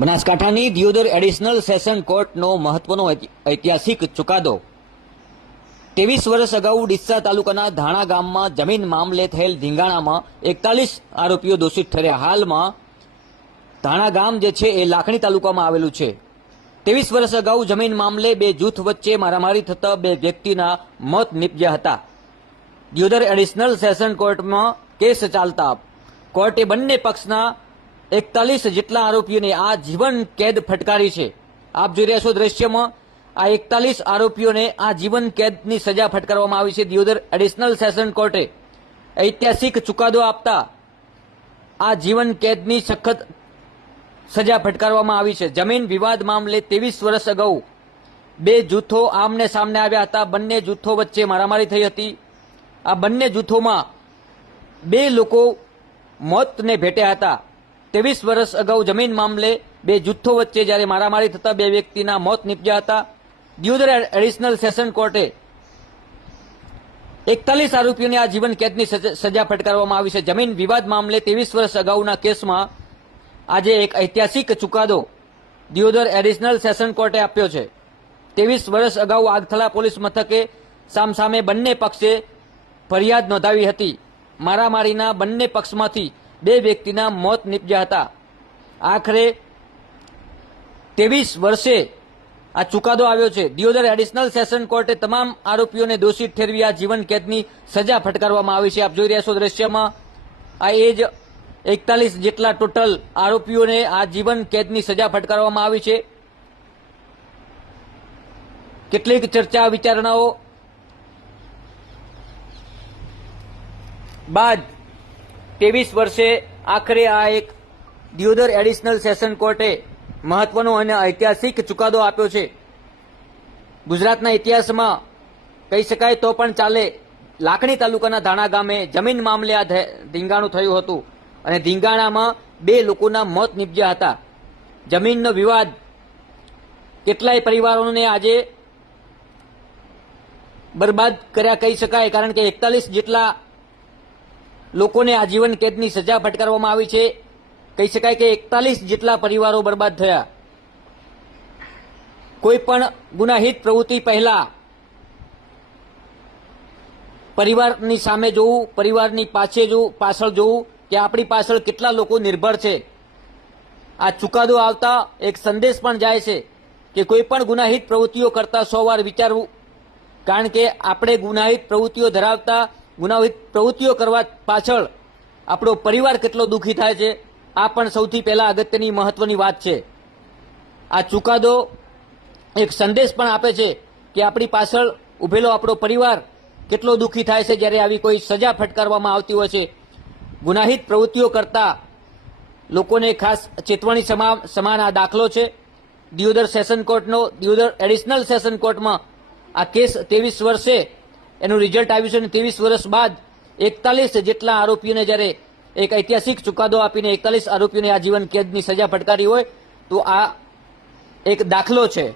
બનાસકાંઠાની Deodar additional session કોર્ટનો મહત્વનો ઐતિહાસિક ચુકાદો 23 વર્ષ અગાઉ ડીસા તાલુકાના ધાણા ગામમાં જમીન મામલે થયેલ ધીંગાણામાં 41 આરોપીઓ દોષિત ઠર્યા। હાલમાં ધાણા ગામ જે છે એ લાખણી તાલુકામાં આવેલું છે। 23 વર્ષ અગાઉ જમીન મામલે બે જૂથ વચ્ચે મારામારી થતા બે વ્યક્તિના મોત નીપજ્યા હતા। દિયોદર એડિશનલ સેશન કોર્ટમાં કેસ ચાલતા કોર્ટે બંને પક્ષના 41 જેટલા આરોપીઓને આ જીવન કેદ ફટકારી છે। આપ જોઈ રહ્યા છો દ્રશ્યમાં આ 41 આરોપીઓને આ જીવન કેદની સજા ફટકારવામાં આવી છે। દિયોદર એડિશનલ સેશન કોર્ટે ઐતિહાસિક ચુકાદો આપતા આ જીવન કેદની સખત સજા ફટકારવામાં આવી છે। જમીન વિવાદ મામલે 23 વર્ષ અગાઉ બે જૂથો આમને સામને આવ્યા હતા। બંને જૂથો વચ્ચે મારામારી થઈ હતી। આ બંને જૂથોમાં બે લોકો મોતને ભેટ્યા હતા। 23 વર્ષ અગાઉ જમીન મામલે બે જૂથો વચ્ચે જ્યારે મારામારી થતા બે વ્યક્તિના મોત નીપજ્યા હતા। દિયોદર એડિશનલ સેશન કોર્ટે 41 આરોપીઓને આ જીવન કેદની સજા ફટકારવામાં આવી છે। જમીન વિવાદ મામલે 23 વર્ષ અગાઉના કેસમાં આજે એક ઐતિહાસિક ચુકાદો દિયોદર એડિશનલ સેશન કોર્ટે આપ્યો છે। 23 વર્ષ અગાઉ આગથલા પોલીસ મથકે સામસામે બંને પક્ષે ફરિયાદ નોંધાવી હતી। મારામારીના બંને પક્ષમાંથી બે વ્યક્તિના મોત નીપજ્યા હતા। આખરે 23 વર્ષે આ ચુકાદો આવ્યો છે। દિયોદર એડિશનલ સેશન કોર્ટે તમામ આરોપીઓને દોષિત ઠેરવી આ જીવન કેદની સજા ફટકારવામાં આવી છે। આપ જોઈ રહ્યા છો દ્રશ્યમાં આ એ જ 41 જેટલા ટોટલ આરોપીઓને આ જીવન કેદની સજા ફટકારવામાં આવી છે। કેટલીક ચર્ચા વિચારણાઓ બાદ 23 વર્ષે આખરે આ એક દિયોદર એડિશનલ સેશન કોર્ટે મહત્વનો અને ઐતિહાસિક ચુકાદો આપ્યો છે। ગુજરાતના ઇતિહાસમાં કહી શકાય તો પણ ચાલે। લાખણી તાલુકાના ધાણા ગામે જમીન મામલે આ ધીંગાણું થયું હતું અને ધીંગાણામાં બે લોકોના મોત નીપજ્યા હતા। જમીનનો વિવાદ કેટલાય પરિવારોને આજે બરબાદ કર્યા કહી શકાય, કારણ કે 41 જેટલા લોકોને આજીવન કેદની સજા ફટકારવામાં આવી છે। કહી શકાય કે 41 જેટલા પરિવારો બરબાદ થયા। કોઈ પણ ગુનાહિત પ્રવૃત્તિ પહેલા પરિવારની સામે જોવું, પરિવારની પાછળ જોવું કે આપણી પાછળ કેટલા લોકો નિર્ભર છે। આ ચુકાદો આવતા એક સંદેશ પણ જાય છે કે કોઈ પણ ગુનાહિત પ્રવૃત્તિઓ કરતા 100 વાર વિચારવું, કારણ કે આપણે ગુનાહિત પ્રવૃત્તિઓ ધરાવતા ગુનાહિત પ્રવૃત્તિઓ કરવા પાછળ આપણો પરિવાર કેટલો દુઃખી થાય છે, આ પણ સૌથી પહેલા અગત્યની મહત્વની વાત છે। આ ચુકાદો એક સંદેશ પણ આપે છે કે આપણી પાછળ ઉભેલો આપણો પરિવાર કેટલો દુઃખી થાય છે જ્યારે આવી કોઈ સજા ફટકારવામાં આવતી હોય છે। ગુનાહિત પ્રવૃત્તિઓ કરતા લોકોને ખાસ ચેતવણી સમાન આ દાખલો છે। દિયોદર સેશન કોર્ટનો દિયોદર એડિશનલ સેશન કોર્ટમાં આ કેસ 23 વર્ષે એનું રિઝલ્ટ આવ્યું છે અને 23 વર્ષ બાદ 41 જેટલા આરોપીઓને જ્યારે એક ઐતિહાસિક ચુકાદો આપીને 41 આરોપીઓને આજીવન કેદની સજા ફટકારી હોય તો આ એક દાખલો છે।